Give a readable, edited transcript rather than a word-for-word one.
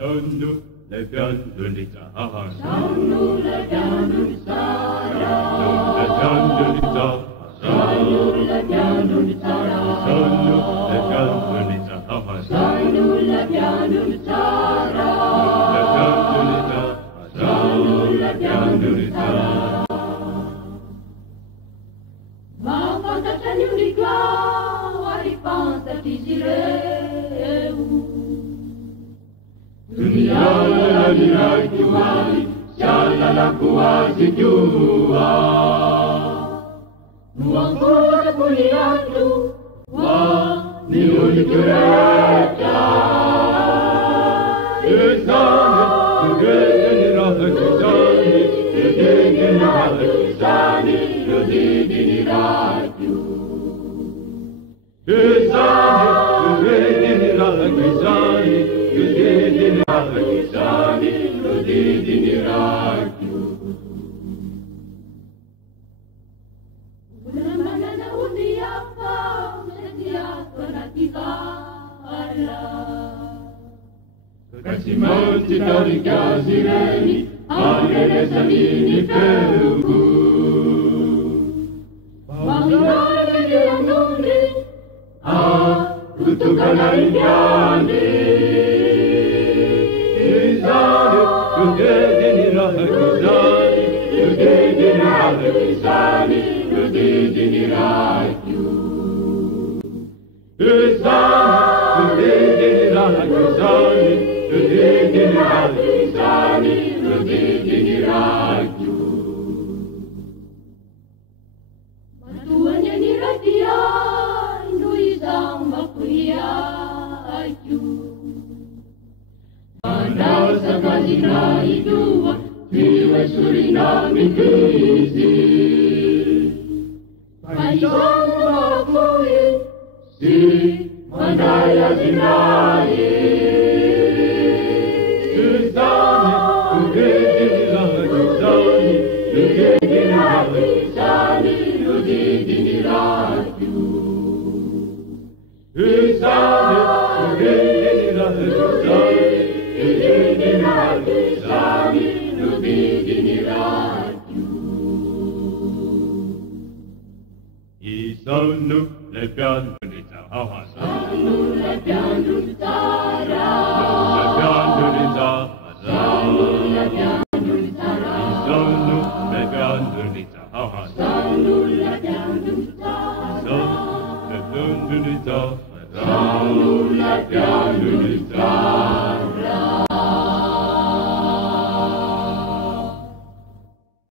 Donne-nous les biens de l'État. Donne-nous les biens de l'État. Donne-nous les biens de l'État. Donne-nous les biens de l'État. Donne-nous les biens de l'État. Donne-nous les biens de l'État. Donne-nous les biens de l'État. Mampantatra-nio ny kao ary fantatry izy ireo. Duniala ni raiko ay, sialalako azy koa. No ankorako ny andro Wa ni oloko rehetra. Izany, togedy ny rahako izany, togedy ny rahako izany, togedy ny rahako. Izany, togedy ny rahako izany, togedy ny rahako izany, togedy ny rahako. Wala manana udi apa, sadi apa nanti kala. Kasi manti dari kasireni, angele salini peugu. Bangina di anuri, Kutukana indiani. Izani, tugedi ni rahako izani, tugedi ni rahako izani, tugedi ni rahako. Izani, tugedi ni rahako izani, tugedi ni rahako izani, tugedi ni rahako. matuanya ni ratia, induizang makuyayu. Andau sa kazina idua, tiwa Suriname krizi. Paisang makui, Si mandaya zinai. Izani, tugedi ni rahako izani, tugedi ni rahako izani, tugedi ni rahako. Izani, tugedi ni rahako izani, tugedi ni rahako izani, tugedi ni rahako. Isonu le pian de l'État. nous les biens de l'État. Le pian de l'État. Nous les biens de l'État. Isonu le pian de l'État. Nous les biens de l'État. Le pian de l'État. Nous les biens de l'État.